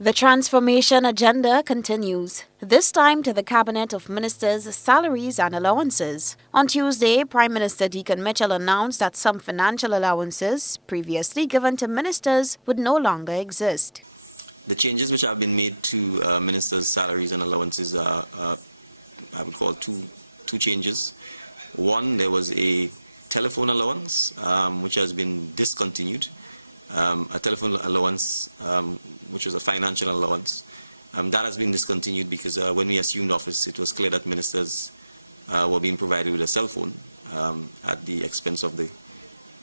The transformation agenda continues, this time to the Cabinet of Ministers' salaries and allowances. On Tuesday, Prime Minister Dickon Mitchell announced that some financial allowances previously given to ministers would no longer exist. The changes which have been made to ministers' salaries and allowances are, I would call two changes. One, there was a telephone allowance which has been discontinued. A telephone allowance, which was a financial allowance, that has been discontinued because when we assumed office, it was clear that ministers were being provided with a cell phone at the expense of the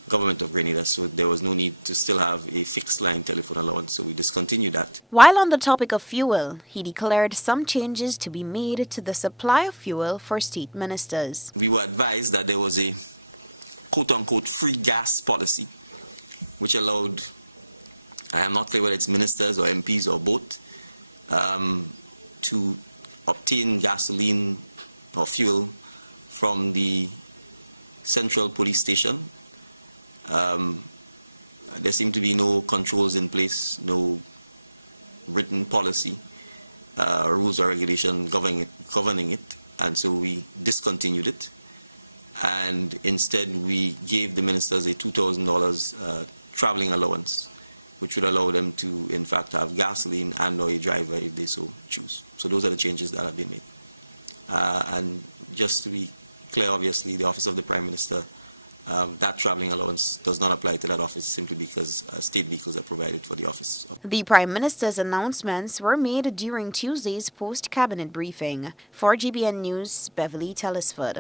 government of Grenada, so there was no need to still have a fixed line telephone allowance, so we discontinued that. While on the topic of fuel, he declared some changes to be made to the supply of fuel for state ministers. We were advised that there was a quote-unquote free gas policy which allowed, I am not clear whether it's ministers or MPs or both, to obtain gasoline or fuel from the central police station. There seemed to be no controls in place, no written policy, rules or regulation governing it, and so we discontinued it. And instead we gave the ministers a $2,000 traveling allowance, which would allow them to, in fact, have gasoline and or a driver if they so choose. So those are the changes that have been made. And just to be clear, obviously, the Office of the Prime Minister, that traveling allowance does not apply to that office simply because state vehicles are provided for the office. The Prime Minister's announcements were made during Tuesday's post-cabinet briefing. For GBN News, Beverly Tellisford.